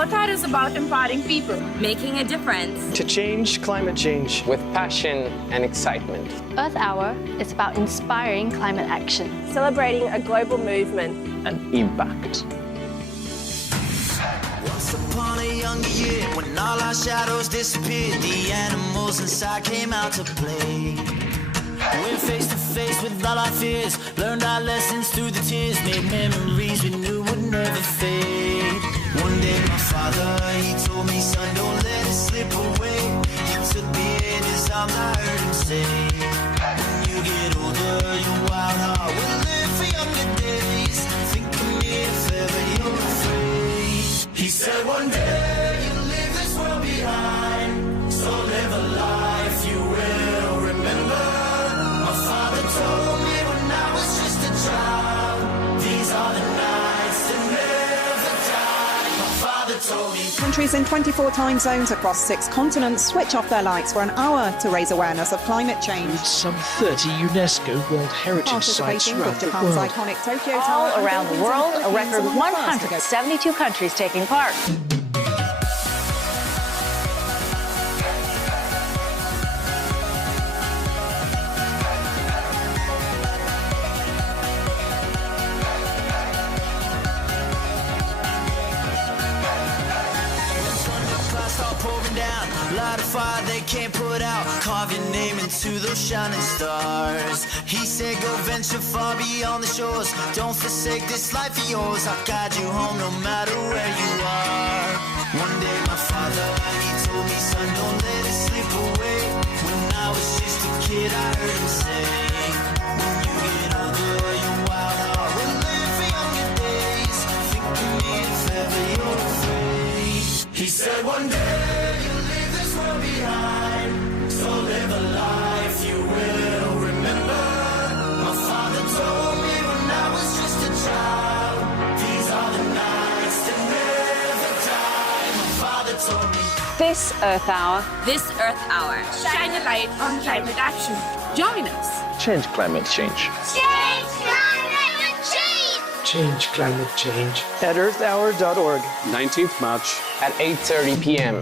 Earth Hour is about empowering people, making a difference, to change climate change with passion and excitement. Earth Hour is about inspiring climate action, celebrating a global movement and impact. Once upon a younger year, when all our shadows disappeared, the animals inside came out to play. Went face to face with all our fears, learned our lessons through the tears, made memories we knew would never fade. One day my father, he told me, son, don't let it slip away. He took me in his arms, I heard him say, when you get older, your wild heart will live for younger days. Think of me if ever you're afraid. He said one day you'll leave this world behind, so live a life you will remember. My father told me when I was just a child, these are the nights that never die. My father told me. Countries in 24 time zones across 6 continents switch off their lights for an hour to raise awareness of climate change. Some 30 UNESCO World Heritage Sites around the Japan's world. iconic Tokyo All Tower around the world, a record 172 countries taking part. Light a fire they can't put out, carve your name into those shining stars. He said go venture far beyond the shores, don't forsake this life of yours. I'll guide you home no matter where you are. One day my father, he told me, son, don't let it slip away. When I was just a kid I heard him say, when you get older your wild heart will live for younger days. Think of me if ever you're afraid. He said one day behind, so live a life you will remember. My father told me when I was just a child, these are the nights that never die. My father told me. This Earth Hour. this Earth Hour. shine a light on climate action. Join us. Change climate change. Change climate change! Change climate change. At earthhour.org. 19th March at 8:30 p.m.